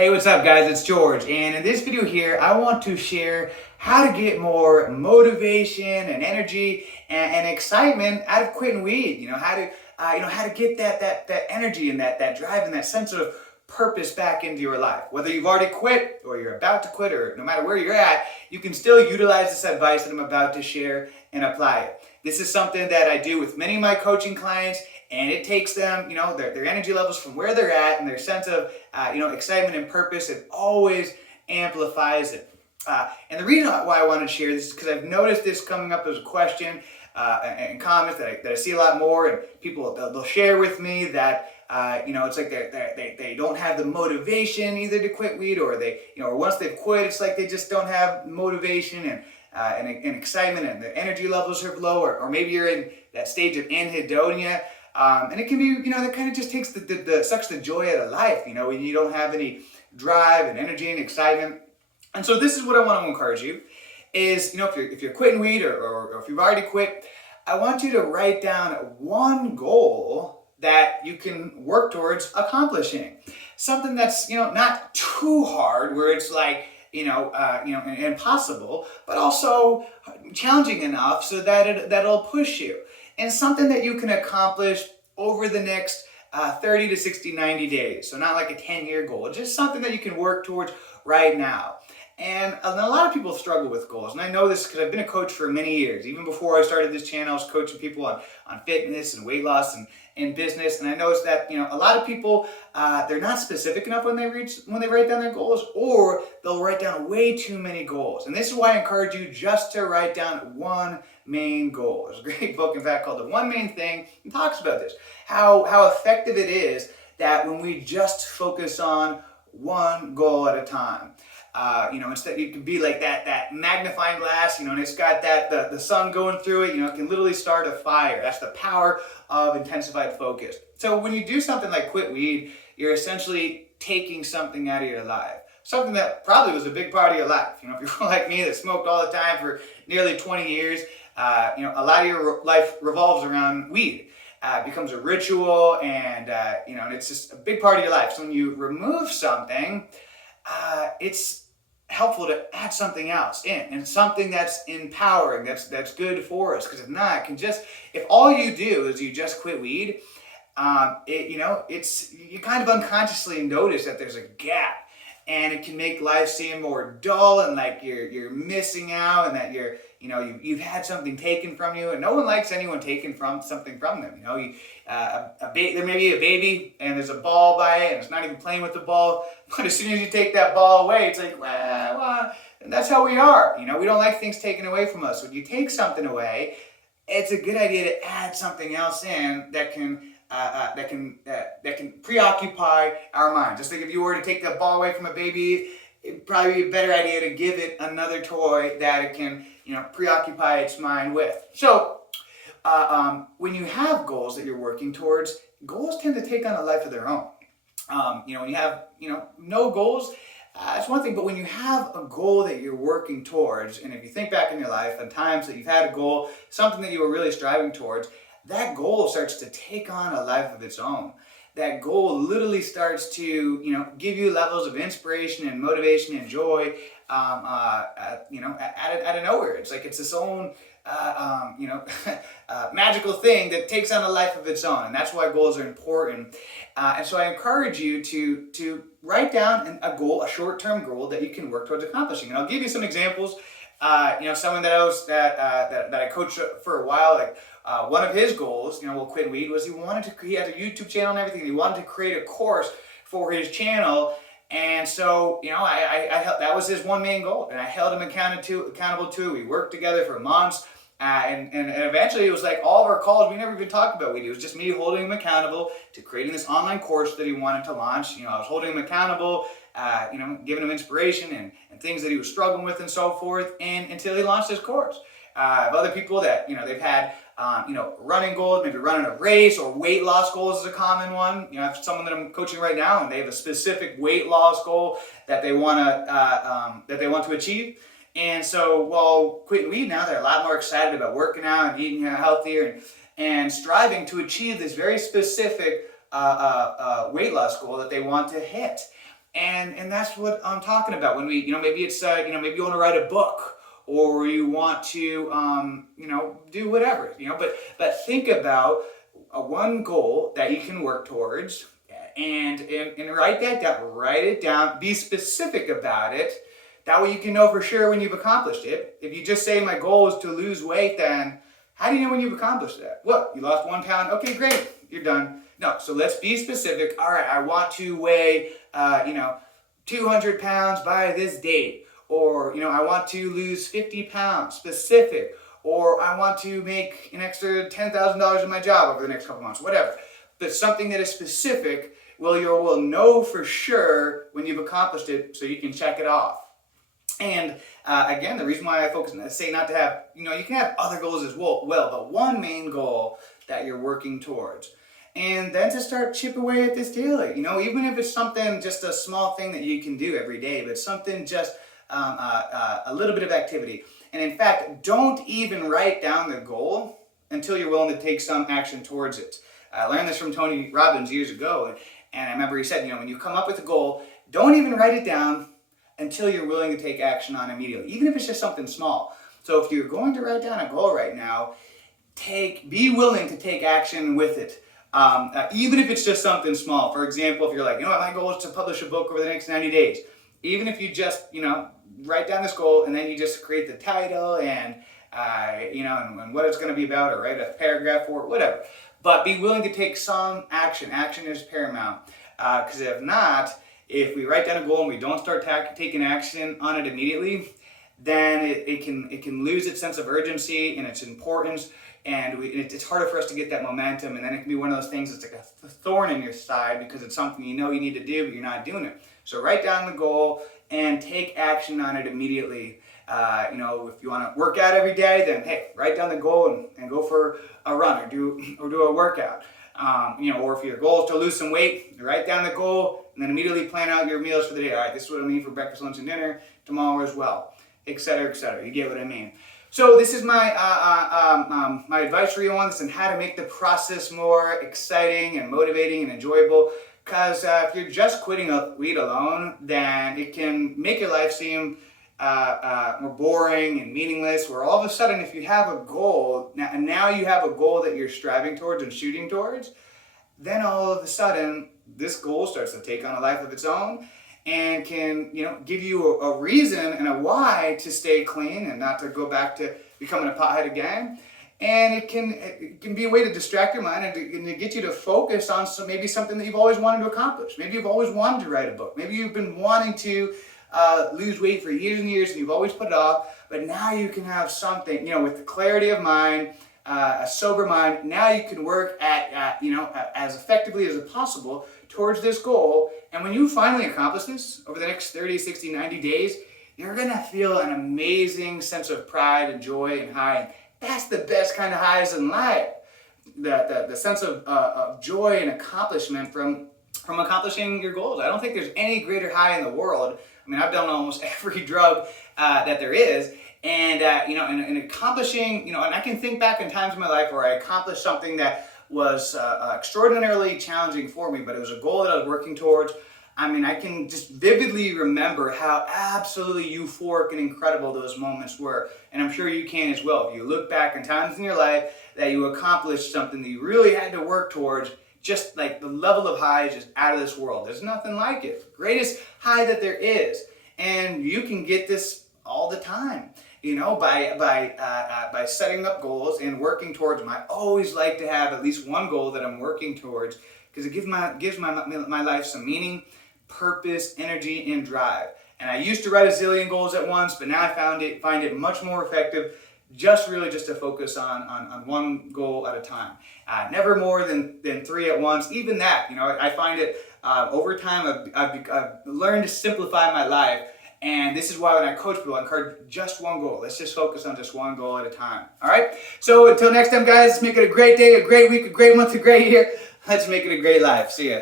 Hey, what's up, guys? It's George, and in this video here, I want to share how to get more motivation and energy and excitement out of quitting weed. How to get that energy and that drive and that sense of purpose back into your life. Whether you've already quit or you're about to quit, or no matter where you're at, you can still utilize this advice that I'm about to share and apply it. This is something that I do with many of my coaching clients, and it takes them, their energy levels from where they're at and their sense of, excitement and purpose. It always amplifies it. And the reason why I wanted to share this is because I've noticed this coming up as a question and comments that I see a lot more, and people they'll share with me that it's like they don't have the motivation either to quit weed, or or once they've quit, it's like they just don't have motivation and excitement, and their energy levels are low, or maybe you're in that stage of anhedonia. And it can be, that kind of just takes sucks the joy out of life, when you don't have any drive and energy and excitement. And so this is what I want to encourage you is, if you're quitting weed, or if you've already quit, I want you to write down one goal that you can work towards accomplishing. Something that's, not too hard where it's like, impossible, but also challenging enough so that'll push you. And something that you can accomplish over the next 30 to 60, 90 days. So not like a 10-year goal, just something that you can work towards right now. And a lot of people struggle with goals. And I know this because I've been a coach for many years. Even before I started this channel, I was coaching people on fitness and weight loss and business. And I noticed that, a lot of people, they're not specific enough when they write down their goals, or they'll write down way too many goals. And this is why I encourage you just to write down one main goal. There's a great book, in fact, called The One Main Thing. It talks about this, how effective it is that when we just focus on one goal at a time. Instead, you can be like that magnifying glass, and it's got the sun going through it, it can literally start a fire. That's the power of intensified focus. So when you do something like quit weed, you're essentially taking something out of your life. Something that probably was a big part of your life. If you're like me that smoked all the time for nearly 20 years, a lot of your life revolves around weed. It becomes a ritual, and it's just a big part of your life. So when you remove something, it's helpful to add something else in, and something that's empowering, that's good for us. Because if not, if all you do is you just quit weed, you kind of unconsciously notice that there's a gap, and it can make life seem more dull, and like you're missing out, and that you've had something taken from you, and no one likes anyone taking something from them. There may be a baby, and there's a ball by it, and it's not even playing with the ball, but as soon as you take that ball away, it's like, well, and that's how we are. We don't like things taken away from us. When you take something away, it's a good idea to add something else in that can preoccupy our mind. Just like if you were to take the ball away from a baby, it'd probably be a better idea to give it another toy that it can, preoccupy its mind with. So, when you have goals that you're working towards, goals tend to take on a life of their own. When you have, no goals, it's one thing, but when you have a goal that you're working towards, and if you think back in your life and times that you've had a goal, something that you were really striving towards, that goal starts to take on a life of its own. That goal literally starts to, give you levels of inspiration and motivation and joy, out of nowhere. It's like it's its own, magical thing that takes on a life of its own. And that's why goals are important. And so I encourage you to write down a goal, a short-term goal that you can work towards accomplishing. And I'll give you some examples. Someone that I coached for a while, like one of his goals, while quitting weed, was he had a YouTube channel and everything. And he wanted to create a course for his channel. And so, that was his one main goal, and I held him accountable to. We worked together for months, and eventually it was like all of our calls, we never even talked about weed. It was just me holding him accountable to creating this online course that he wanted to launch. I was holding him accountable, giving him inspiration and things that he was struggling with and so forth, and until he launched his course. I have other people that, they've had, running goals, maybe running a race, or weight loss goals is a common one. I have someone that I'm coaching right now, and they have a specific weight loss goal that they want to achieve. And so while quitting weed now, they're a lot more excited about working out and eating healthier and striving to achieve this very specific weight loss goal that they want to hit. And that's what I'm talking about when we, maybe it's, maybe you want to write a book, or you want to, do whatever, but think about one goal that you can work towards, and write that down, write it down, be specific about it. That way you can know for sure when you've accomplished it. If you just say my goal is to lose weight, then how do you know when you've accomplished that? Well, you lost 1 pound. Okay, great. You're done. No, so let's be specific. All right, I want to weigh, 200 pounds by this date. Or, I want to lose 50 pounds, specific. Or I want to make an extra $10,000 in my job over the next couple months, whatever. But something that is specific, well, you will know for sure when you've accomplished it, so you can check it off. And again, the reason why I focus on say not to have, you can have other goals as well, but one main goal that you're working towards. And then to start chip away at this daily, even if it's something, just a small thing that you can do every day, but something just a little bit of activity. And in fact, don't even write down the goal until you're willing to take some action towards it. I learned this from Tony Robbins years ago, and I remember he said, when you come up with a goal, don't even write it down until you're willing to take action on immediately, even if it's just something small. So if you're going to write down a goal right now, be willing to take action with it, even if it's just something small. For example, if you're like, my goal is to publish a book over the next 90 days. Even if you just, write down this goal and then you just create the title and, and what it's going to be about, or write a paragraph for it, whatever. But be willing to take some action. Action is paramount. Because if we write down a goal and we don't start taking action on it immediately, then it can lose its sense of urgency and its importance, and it's harder for us to get that momentum, and then it can be one of those things that's like a thorn in your side because it's something you need to do, but you're not doing it. So write down the goal and take action on it immediately. If you want to work out every day, then hey, write down the goal and go for a run or do a workout. Or if your goal is to lose some weight, write down the goal and then immediately plan out your meals for the day. All right, this is what I eat for breakfast, lunch, and dinner tomorrow as well, etc., etc. You get what I mean. So this is my my advice for you on this and how to make the process more exciting and motivating and enjoyable. Because if you're just quitting weed alone, then it can make your life seem more boring and meaningless, where all of a sudden if you have a goal, now you have a goal that you're striving towards and shooting towards, then all of a sudden this goal starts to take on a life of its own and can give you a reason and a why to stay clean and not to go back to becoming a pothead again. And it can be a way to distract your mind and to get you to focus on maybe something that you've always wanted to accomplish. Maybe you've always wanted to write a book. Maybe you've been wanting to lose weight for years and years and you've always put it off, but now you can have something, with the clarity of mind, a sober mind. Now you can work at as effectively as possible towards this goal. And when you finally accomplish this over the next 30, 60, 90 days, you're going to feel an amazing sense of pride and joy and high. That's the best kind of highs in life. The sense of joy and accomplishment from accomplishing your goals. I don't think there's any greater high in the world. I mean, I've done almost every drug that there is. And, and accomplishing, and I can think back in times in my life where I accomplished something that was extraordinarily challenging for me, but it was a goal that I was working towards. I mean, I can just vividly remember how absolutely euphoric and incredible those moments were. And I'm sure you can as well. If you look back in times in your life that you accomplished something that you really had to work towards, just like the level of high is just out of this world. There's nothing like it. Greatest high that there is. And you can get this all the time, by setting up goals and working towards them. I always like to have at least one goal that I'm working towards, because it gives my life some meaning, purpose, energy, and drive. And I used to write a zillion goals at once, but now I find it much more effective just to focus on one goal at a time. Never more than 3 at once. Even that, I find it over time I've learned to simplify my life. And this is why when I coach people, I encourage just one goal. Let's just focus on just one goal at a time. All right? So until next time, guys, make it a great day, a great week, a great month, a great year. Let's make it a great life. See ya.